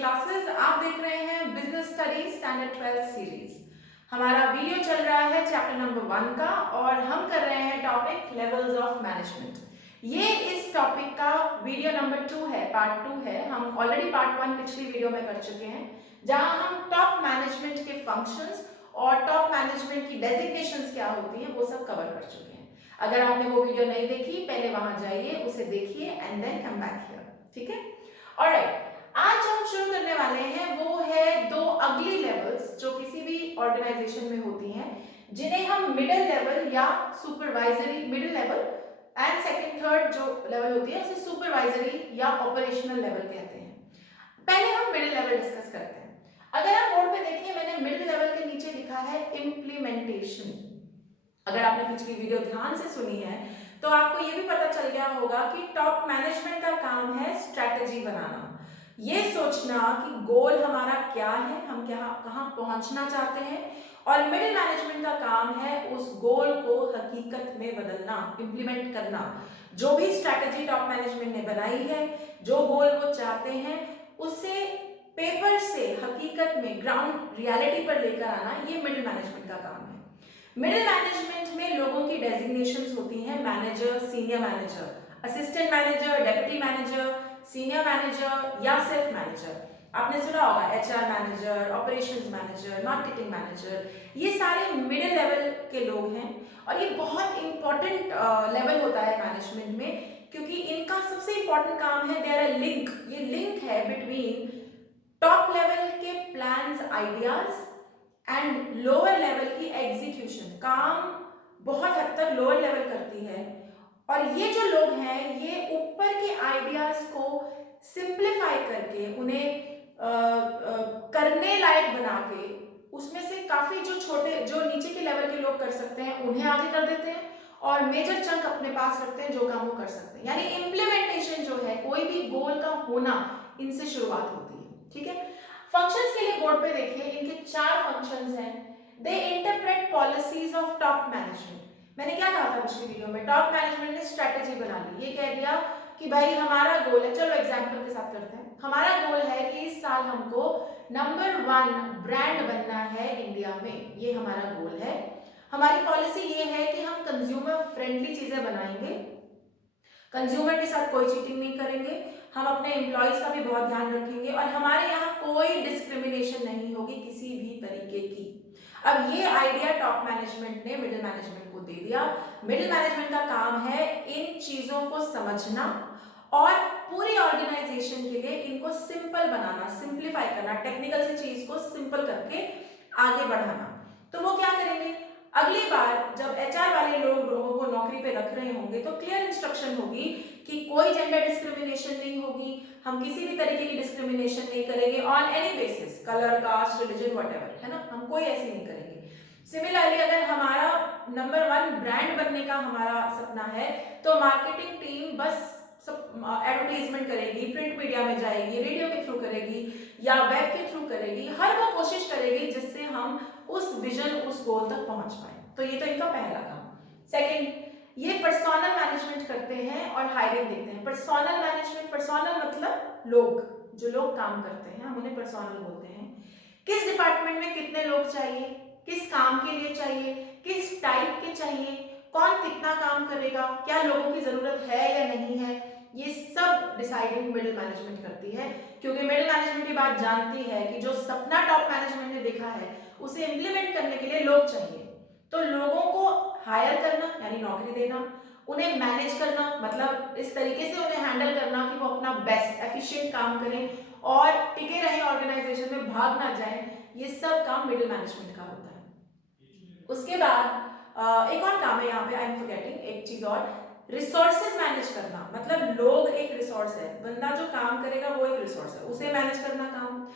Classes. आप देख रहे हैं बिजनेस स्टडीज स्टैंडर्ड 12 सीरीज। हमारा वीडियो चल रहा है चैप्टर नंबर 1 का और हम कर रहे हैं टॉपिक लेवल्स ऑफ मैनेजमेंट। ये इस टॉपिक का वीडियो नंबर 2 है, पार्ट 2 है। हम ऑलरेडी पार्ट 1 पिछली वीडियो में कर चुके हैं, जहां हम टॉप मैनेजमेंट के फंक्शंस और टॉप मैनेजमेंट की डेजिग्नेशंस क्या होती हैं वो सब कवर कर चुके हैं। अगर आपने वो वीडियो नहीं देखी, पहले वहां जाइए, उसे देखिए and then come back here. ठीक है, ऑलराइट। आज हम शुरू करने वाले हैं वो है दो अगली लेवल्स जो किसी भी ऑर्गेनाइजेशन में होती हैं, जिन्हें हम मिडिल लेवल या supervisory, middle level and second third जो लेवल होती है उसे सुपरवाइजरी या ऑपरेशनल लेवल कहते हैं। पहले हम मिडिल लेवल डिस्कस करते हैं। अगर आप बोर्ड पे देखिए, मैंने मिडिल लेवल के नीचे लिखा है इम्प्लीमेंटेशन। अगर आपने पिछली वीडियो ध्यान से सुनी है तो आपको ये भी पता चल गया होगा कि टॉप मैनेजमेंट का काम है स्ट्रैटेजी बनाना, ये सोचना कि गोल हमारा क्या है, हम क्या कहां पहुंचना चाहते हैं, और मिडिल मैनेजमेंट का काम है उस गोल को हकीकत में बदलना, इंप्लीमेंट करना। जो भी स्ट्रैटेजी टॉप मैनेजमेंट ने बनाई है, जो गोल वो चाहते हैं, उसे पेपर से हकीकत में ग्राउंड रियलिटी पर लेकर आना, ये मिडिल मैनेजमेंट का काम है। मिडिल मैनेजमेंट में लोगों की डेजिग्नेशंस होती हैं, manager, senior manager, assistant manager, deputy manager, senior manager या सेल्फ मैनेजर। आपने सुना होगा HR manager, operations manager, marketing manager, ये सारे मिडिल लेवल के लोग हैं और ये बहुत इंपॉर्टेंट लेवल होता है मैनेजमेंट में, क्योंकि इनका सबसे इंपॉर्टेंट काम है, देयर अ लिंक, ये लिंक है बिटवीन टॉप लेवल के plans, ideas and lower level की एग्जीक्यूशन। काम बहुत हद तक लोअर लेवल करती है और ये जो लोग हैं ये ऊपर के आइडियाज को सिंप्लीफाई करके उन्हें करने लायक बना के उसमें से काफी जो छोटे, जो नीचे के लेवल के लोग कर सकते हैं उन्हें आगे कर देते हैं और मेजर चंक अपने पास रखते हैं जो काम वो कर सकते हैं। यानी इम्प्लीमेंटेशन जो है, कोई भी गोल का होना, इनसे शुरुआत होती है। ठीक है, फंक्शंस के लिए बोर्ड पे देखिए, इनके 4 फंक्शंस हैं। They interpret policies of top management. मैंने क्या कहा था पिछली वीडियो में, टॉप मैनेजमेंट ने स्ट्रैटेजी बना ली, ये कह दिया कि भाई हमारा गोल है, चलो एग्जांपल के साथ करते हैं, हमारा गोल है कि इस साल हमको नंबर 1 ब्रांड बनना है इंडिया में, ये हमारा गोल है। हमारी पॉलिसी ये है कि हम कंज्यूमर फ्रेंडली चीजें बनाएंगे, कंज्यूमर के साथ कोई चीटिंग नहीं करेंगे, हम अपने एम्प्लॉयज का भी बहुत ध्यान रखेंगे और हमारे यहाँ कोई डिस्क्रिमिनेशन नहीं होगी किसी भी तरीके की। अब ये आइडिया टॉप मैनेजमेंट ने मिडिल मैनेजमेंट को दे दिया। मिडिल मैनेजमेंट का काम है इन चीजों को समझना और पूरी ऑर्गेनाइजेशन के लिए इनको सिंपल बनाना, सिंप्लीफाई करना, टेक्निकल से चीज को सिंपल करके आगे बढ़ाना। तो वो क्या करेंगे, अगली बार जब एचआर वाले लोगों को नौकरी पे रख रहे होंगे तो क्लियर इंस्ट्रक्शन होगी कि कोई जेंडर डिस्क्रिमिनेशन नहीं होगी, हम किसी भी तरीके की डिस्क्रिमिनेशन नहीं करेंगे on any basis, colour, caste, religion, whatever, है ना, हम कोई ऐसी नहीं करेंगे। सिमिलरली अगर हमारा नंबर 1 ब्रांड बनने का हमारा सपना है तो मार्केटिंग टीम बस सब एडवर्टाइजमेंट करेगी, प्रिंट मीडिया में जाएगी, रेडियो के थ्रू करेगी या वेब के थ्रू करेगी, हर वो कोशिश करेगी जिससे हम उस विजन, उस गोल तक पहुंच पाए। तो ये तो इनका पहला काम। सेकंड, ये पर्सोनल मैनेजमेंट करते हैं और हायरिंग देखते हैं। पर्सोनल मैनेजमेंट, पर्सोनल मतलब लोग, जो लोग काम करते हैं हम उन्हें पर्सोनल बोलते हैं। किस डिपार्टमेंट में कितने लोग चाहिए, किस काम के लिए चाहिए, किस टाइप के चाहिए, कौन कितना काम करेगा, क्या लोगों की जरूरत है या नहीं है, ये सब डिसाइडिंग मिडिल मैनेजमेंट करती है। क्योंकि मिडिल मैनेजमेंट ये बात जानती है कि जो सपना टॉप मैनेजमेंट ने देखा है उसे इंप्लीमेंट करने के लिए लोग चाहिए। तो लोगों को हायर करना यानी नौकरी देना, उन्हें मैनेज करना मतलब इस तरीके से उन्हें हैंडल करना कि वो अपना बेस्ट एफिशिएंट काम करें और टिके रहें ऑर्गेनाइजेशन में, भाग ना जाएं, ये सब काम मिडिल मैनेजमेंट का होता है। उसके बाद एक और काम है यहाँ पे, आई एम फॉरगेटिंग एक चीज और, रिसोर्सेज मैनेज करना। मतलब लोग एक रिसोर्स है, बंदा जो काम करेगा वो एक रिसोर्स है, उसे मैनेज करना काम।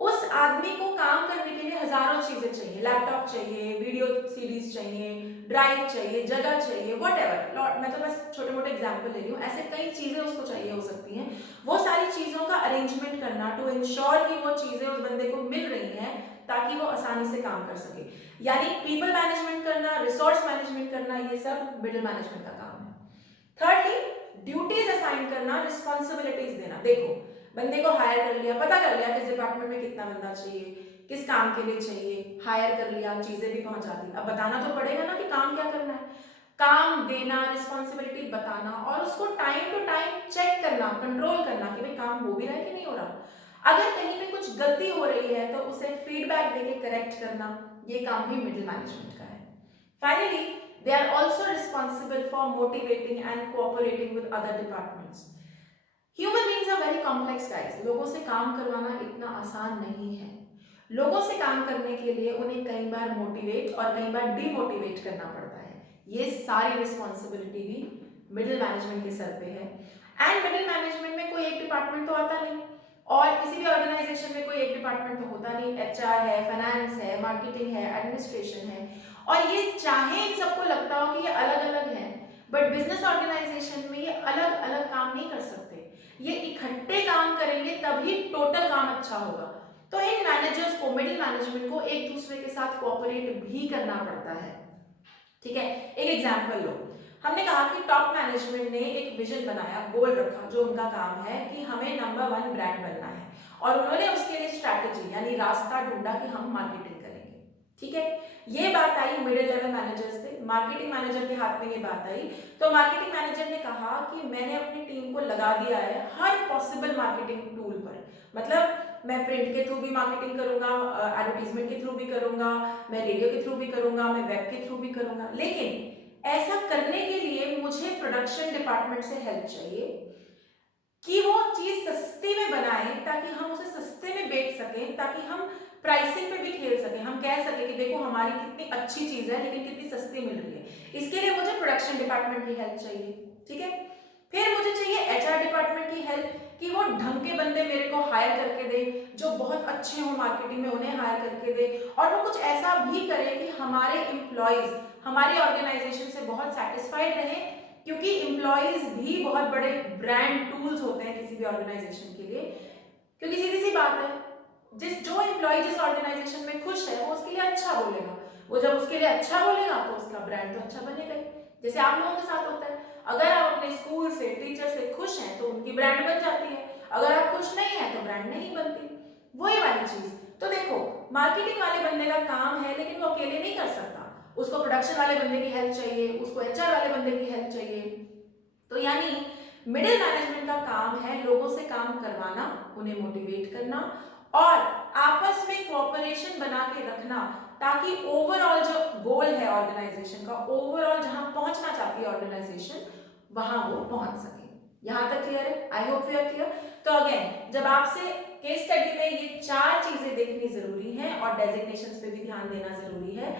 उस आदमी को काम करने के लिए हजारों चीजें चाहिए, लैपटॉप चाहिए, वीडियो सीरीज चाहिए, ड्राइव चाहिए, जगह चाहिए, व्हाटएवर, मैं तो बस छोटे मोटे एग्जांपल ले रही हूँ, ऐसे कई चीजें उसको चाहिए हो सकती हैं। वो सारी चीजों का अरेंजमेंट करना टू इंश्योर कि वो चीजें उस बंदे को मिल रही हैं ताकि वो आसानी से काम कर सके। यानी पीपल मैनेजमेंट करना, रिसोर्स मैनेजमेंट करना, ये सब मिडिल मैनेजमेंट का काम है। थर्डली, ड्यूटीज असाइन करना, रिस्पॉन्सिबिलिटीज देना। देखो, बंदे को हायर कर लिया, पता कर लिया किस डिपार्टमेंट में कितना बंदा चाहिए, किस काम के लिए चाहिए, हायर कर लिया, चीजें भी पहुंचा दी। अब बताना तो पड़ेगा ना कि काम क्या करना है, काम देना, रिस्पॉन्सिबिलिटी बताना और उसको टाइम टू टाइम चेक करना, कंट्रोल करना कि भाई काम हो भी रहा है कि नहीं हो रहा। अगर कहीं पे कुछ गलती हो रही है तो उसे फीडबैक देके करेक्ट करना, ये काम भी मिडिल मैनेजमेंट का है। Finally they are also responsible for motivating and cooperating with other departments. Human beings are very complex guys. लोगों से काम करवाना इतना आसान नहीं है। लोगों से काम करने के लिए उन्हें कई बार मोटिवेट और कई बार डीमोटिवेट करना पड़ता है। ये सारी रिस्पॉन्सिबिलिटी भी मिडिल मैनेजमेंट के सर पे है। एंड मिडिल मैनेजमेंट में कोई एक डिपार्टमेंट तो आता नहीं, और किसी भी ऑर्गेनाइजेशन में कोई एक डिपार्टमेंट तो होता नहीं। एचआर है, फाइनेंस है, मार्केटिंग है, एडमिनिस्ट्रेशन है, और ये चाहे इन सबको लगता हो कि ये अलग अलग है, बट बिजनेस ऑर्गेनाइजेशन में ये अलग अलग काम नहीं कर सकते। ये इकट्ठे काम करेंगे तभी टोटल काम अच्छा होगा। तो इन मैनेजर्स को, मिडिल मैनेजमेंट को एक दूसरे के साथ कोऑपरेट भी करना पड़ता है। ठीक है, एक एग्जांपल लो। हमने कहा कि टॉप मैनेजमेंट ने एक विजन बनाया, गोल रखा, जो उनका काम है कि हमें नंबर 1 ब्रांड बनना है, और उन्होंने उसके लिए स्ट्रैटेजी यानी रास्ता ढूंढा कि हम मार्केटिंग करेंगे। ठीक है, ये बात आई मिडिल लेवल मैनेजर्स से, मार्केटिंग मैनेजर के हाथ में ये बात आई। तो मार्केटिंग मैनेजर ने कहा कि मैंने अपनी टीम को लगा दिया है हर पॉसिबल मार्केटिंग टूल पर। मतलब मैं प्रिंट के थ्रू भी मार्केटिंग करूंगा, एडवर्टीजमेंट के थ्रू भी करूंगा, मैं रेडियो के थ्रू भी करूंगा, मैं वेब के थ्रू भी करूंगा। लेकिन ऐसा करने के लिए मुझे प्रोडक्शन डिपार्टमेंट से हेल्प चाहिए कि वो चीज सस्ती में बनाए, ताकि हम उसे सस्ते में बेच सकें, ताकि हम प्राइसिंग पे भी खेल सकें, हम कह सकें कि देखो हमारी कितनी अच्छी चीज है लेकिन कितनी सस्ती मिल रही है। इसके लिए मुझे प्रोडक्शन डिपार्टमेंट की हेल्प चाहिए। ठीक है, फिर मुझे चाहिए एचआर डिपार्टमेंट की हेल्प कि वो ढंग के बंदे मेरे को हायर करके दे, जो बहुत अच्छे हो मार्केटिंग में, उन्हें हायर करके दे, और वो कुछ ऐसा भी करे कि हमारे एम्प्लॉयज हमारी ऑर्गेनाइजेशन से बहुत सेटिस्फाइड रहे, क्योंकि एम्प्लॉयज भी बहुत बड़े ब्रांड टूल्स होते हैं किसी भी ऑर्गेनाइजेशन के लिए। क्योंकि सीधी सी बात है, जो एम्प्लॉय जिस ऑर्गेनाइजेशन में खुश है वो उसके लिए अच्छा बोलेगा, वो जब उसके लिए अच्छा बोलेगा तो उसका ब्रांड तो अच्छा बनेगा ही। जैसे आप लोगों के साथ होता है, अगर आप अपने स्कूल से, टीचर से खुश हैं तो उनकी ब्रांड बन जाती है, अगर आप खुश नहीं है तो ब्रांड नहीं बनती। वही वाली चीज। तो देखो, मार्केटिंग वाले बंदे का काम है लेकिन वो अकेले नहीं कर सकता, उसको प्रोडक्शन वाले बंदे की हेल्प चाहिए, उसको एचआर वाले बंदे की हेल्प चाहिए। तो यानी मिडिल मैनेजमेंट का काम है लोगों से काम करवाना, उन्हें मोटिवेट करना और आपस में कोऑपरेशन बना के रखना, ताकि ओवरऑल जो गोल है ऑर्गेनाइजेशन का, ओवरऑल जहां पहुंचना चाहती है ऑर्गेनाइजेशन, वहां वो पहुंच सके। यहां तक क्लियर है? I hope you are clear. तो अगेन, जब आपसे केस स्टडी में ये 4 चीजें देखनी जरूरी है और डेजिग्नेशंस पे भी ध्यान देना जरूरी है।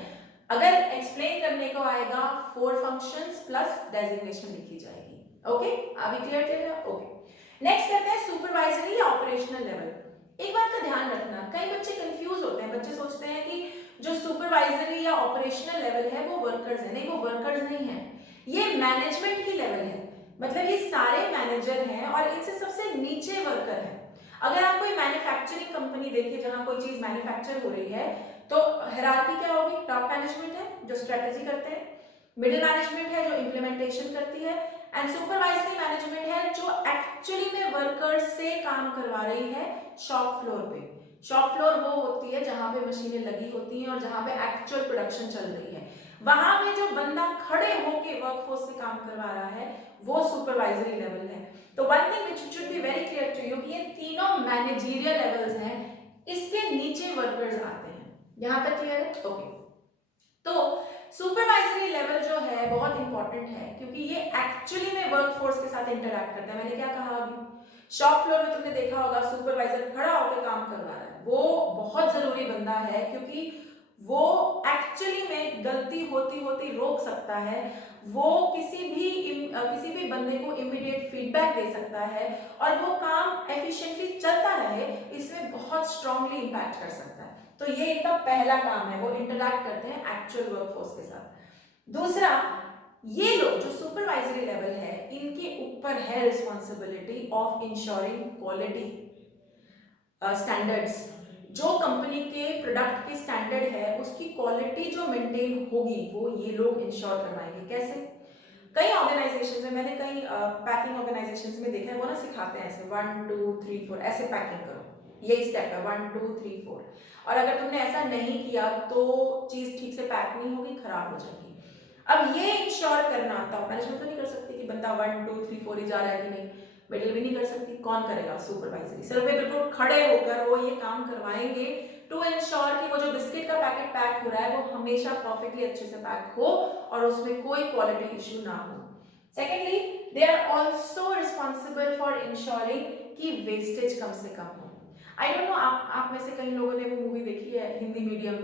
अगर एक्सप्लेन करने को आएगा 4 फंक्शंस प्लस डेजिग्नेशन लिखी जाएगी। ओके, अभी क्लियर? ओके, नेक्स्ट करते हैं सुपरवाइजरी या ऑपरेशनल लेवल। एक बात का ध्यान रखना, कई बच्चे कंफ्यूज होते हैं, बच्चे सोचते हैं कि जो सुपरवाइजरी या ऑपरेशनल लेवल है वो वर्कर्स है। नहीं, वो वर्कर्स नहीं है, ये मैनेजमेंट की लेवल है। मतलब ये सारे मैनेजर हैं और इनसे सबसे नीचे वर्कर है। अगर आप कोई मैन्युफैक्चरिंग कंपनी देखिए जहां कोई चीज मैन्युफैक्चर हो रही है, तो हायरार्की क्या होगी? टॉप मैनेजमेंट है जो स्ट्रेटेजी करते हैं, मिडिल मैनेजमेंट है जो इंप्लीमेंटेशन करती है, एंड सुपरवाइजरी मैनेजमेंट है जो एक्चुअली में वर्कर्स से काम करवा रही है शॉप फ्लोर पे। शॉप फ्लोर वो होती है जहां पे मशीनें लगी होती हैं और जहां पे एक्चुअल प्रोडक्शन चल रही है। वहां पे जो बंदा खड़े होके वर्कफोर्स से काम करवा रहा है वो सुपरवाइजरी लेवल है। तो one thing which should be very clear to you कि ये तीनों मैनेजरियल लेवल्स हैं, इसके नीचे वर्कर्स आते हैं। यहां तक क्लियर है? ओके। तो सुपरवाइजरी लेवल जो है बहुत इंपॉर्टेंट है, क्योंकि ये एक्चुअली में वर्कफोर्स के साथ इंटरैक्ट करता है। मैंने क्या कहा अभी? शॉप फ्लोर में तुमने देखा होगा सुपरवाइजर खड़ा होकर काम करवा रहा है, वो बहुत जरूरी बंदा है, क्योंकि वो एक्चुअली में गलती होती होती रोक सकता है, वो किसी भी बंदे को इमीडिएट फीडबैक दे सकता है, और वो काम एफिशिएंटली चलता रहे इसमें बहुत स्ट्रांगली इंपैक्ट कर सकता है। तो ये इनका पहला काम है, वो इंटरैक्ट करते हैं एक्चुअल वर्कफोर्स के साथ। दूसरा, ये लोग जो सुपरवाइजरी लेवल है, इनके ऊपर है responsibility of ensuring quality standards. जो कंपनी के प्रोडक्ट के स्टैंडर्ड है उसकी क्वालिटी जो मेंटेन होगी वो ये लोग इंश्योर करवाएंगे। कैसे? कई ऑर्गेनाइजेशंस में, मैंने कई पैकिंग ऑर्गेनाइजेशंस में देखा है, वो ना सिखाते हैं ऐसे 1 2 3 4 ऐसे पैकिंग करो, यही स्टेप है 1 2 3 4। और अगर तुमने ऐसा नहीं किया तो चीज ठीक से पैक नहीं होगी, खराब हो जाएगी। अब ये इंश्योर करना, टॉप मैनेजमेंट तो नहीं कर सकती कि बंदा 1 2 3 4 ही जा रहा है कि नहीं, मिडिल भी नहीं कर सकती, कौन करेगा? सुपरवाइजरी। सिर पे बिल्कुल खड़े होकर वो ये काम करवाएंगे टू इंश्योर कि वो जो बिस्किट का पैकेट पैक हो रहा है वो हमेशा परफेक्टली अच्छे से पैक हो और उसमें कोई क्वालिटी इश्यू ना हो। Secondly, they are also responsible for ensuring कि वेस्टेज कम से कम हो। आई डोंट नो, आप में से कई लोगों ने वो मूवी देखी है हिंदी मीडियम,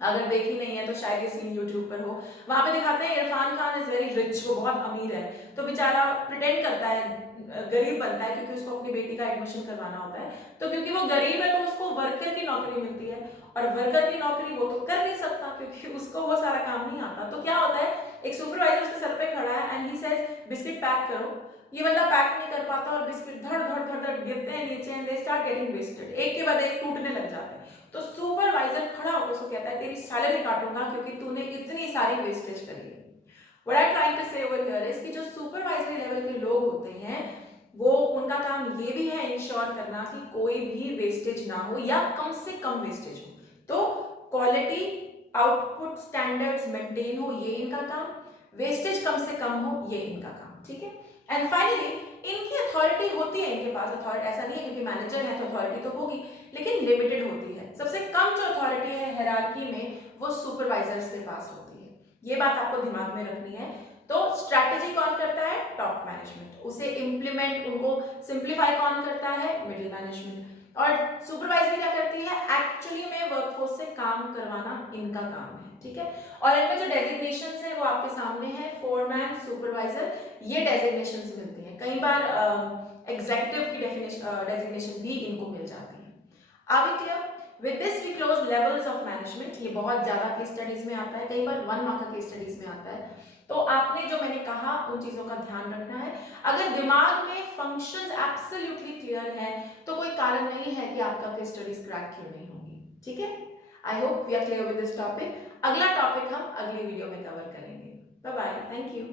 अगर देखी नहीं है तो शायद ये सीन यूट्यूब पर हो। वहां पे दिखाते हैं Irfan Khan is very rich, वो बहुत अमीर है, तो बेचारा प्रिटेंड करता है, गरीब बनता है क्योंकि उसको अपनी बेटी का एडमिशन करवाना होता है। तो क्योंकि वो गरीब है तो उसको वर्कर की नौकरी मिलती है, और वर्कर की नौकरी वो तो कर नहीं सकता क्योंकि उसको वो सारा काम नहीं आता। तो क्या होता है, एक सुपरवाइजर उसके सर पे खड़ा है and he says biscuit pack करो। ये बंदा पैक नहीं कर पाता और बिस्किट धड़ धड़ धड़ धड़ गिरते हैं नीचे and they start getting wasted, एक के बाद एक टूटने लग जाते हैं। तो सुपरवाइजर खड़ा होकर उसको कहता है तेरी सैलरी काटूंगा क्योंकि तूने इतनी सारी वेस्टेज करी है। व्हाट आई ट्राइंग टू से ओवर हियर इज कि जो सुपरवाइजरी लेवल के लोग होते हैं वो, उनका काम ये भी है इंश्योर करना कि कोई भी वेस्टेज ना हो या कम से कम वेस्टेज हो, तो क्वालिटी आउटपुट स्टैंडर्ड्स मेंटेन हो, ये इनका काम, वेस्टेज कम से कम हो, ये इनका काम। ठीक है, एंड फाइनली इनकी अथॉरिटी होती है, इनके पास अथॉरिटी, ऐसा नहीं है क्योंकि मैनेजर है तो अथॉरिटी तो होगी लेकिन लिमिटेड होती है। सबसे कम जो अथॉरिटी है हायरार्की में वो सुपरवाइजर्स के पास होती है, ये बात आपको दिमाग में रखनी है। तो स्ट्रैटेजी कौन करता है? Top management. उसे इंप्लीमेंट, उनको सिंप्लीफाई कौन करता है? Middle management. और सुपरवाइजर क्या करती है? एक्चुअली में वर्कफोर्स से काम करवाना इनका काम है। ठीक है, और इनमें जो डेजिग्नेशंस है वो आपके सामने है, फोरमैन, सुपरवाइजर, ये डेजिग्नेशंस मिलती हैं। कई बार एग्जीक्यूटिव की डेजिग्नेशन भी इनको मिल जाती है। Are we clear? With this we close levels of management. ये बहुत ज्यादा केस स्टडीज में आता है, कई बार 1 मार्क का केस स्टडीज में आता है, तो आपने जो मैंने कहा उन चीजों का ध्यान रखना है। अगर दिमाग में फंक्शंस एब्सोल्युटली क्लियर है तो कोई कारण नहीं है कि आपका केस स्टडीज क्रैक क्यों नहीं होगी। ठीक है, I hope we are clear with this topic. अगला टॉपिक हम अगली वीडियो में कवर करेंगे। Bye bye, thank you.